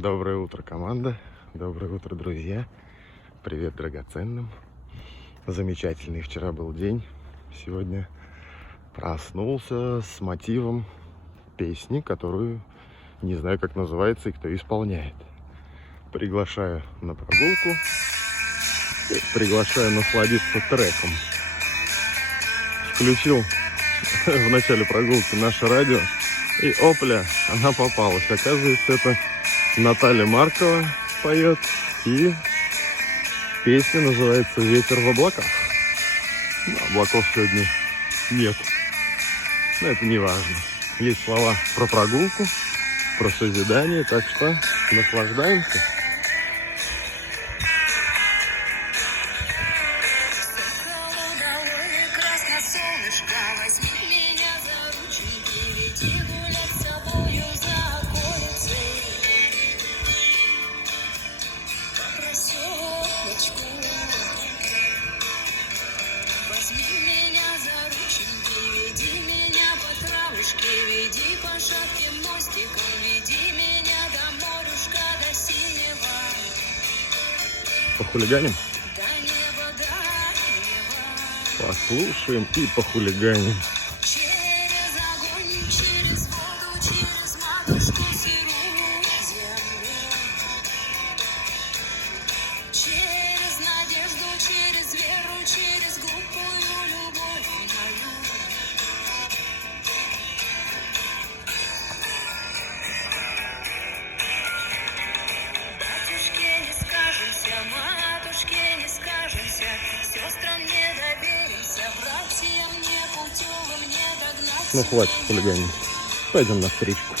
Доброе утро, команда. Доброе утро, друзья. Привет драгоценным. Замечательный вчера был день. Сегодня проснулся с мотивом песни, которую не знаю, как называется и кто исполняет. Приглашаю на прогулку. Приглашаю насладиться треком. Включил в начале прогулки наше радио. И опля, она попалась. Оказывается, это Наталья Маркова поет. И песня называется «Ветер в облаках». Облаков сегодня нет. Но это не важно. Есть слова про прогулку, про созидание. Так что наслаждаемся. Похулиганим? Послушаем и похулиганим. Ну хватит хулиганить. Пойдем на встречку.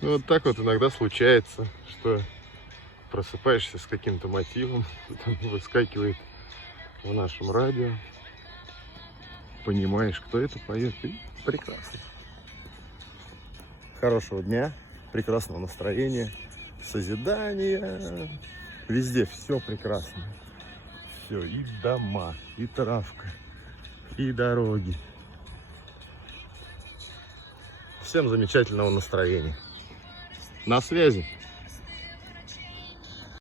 Ну, вот так вот иногда случается, что просыпаешься с каким-то мотивом, потом выскакивает в нашем радио, понимаешь, кто это поет, и прекрасно. Хорошего дня, прекрасного настроения, созидания, везде все прекрасно. Все, и дома, и травка, и дороги. Всем замечательного настроения. На связи.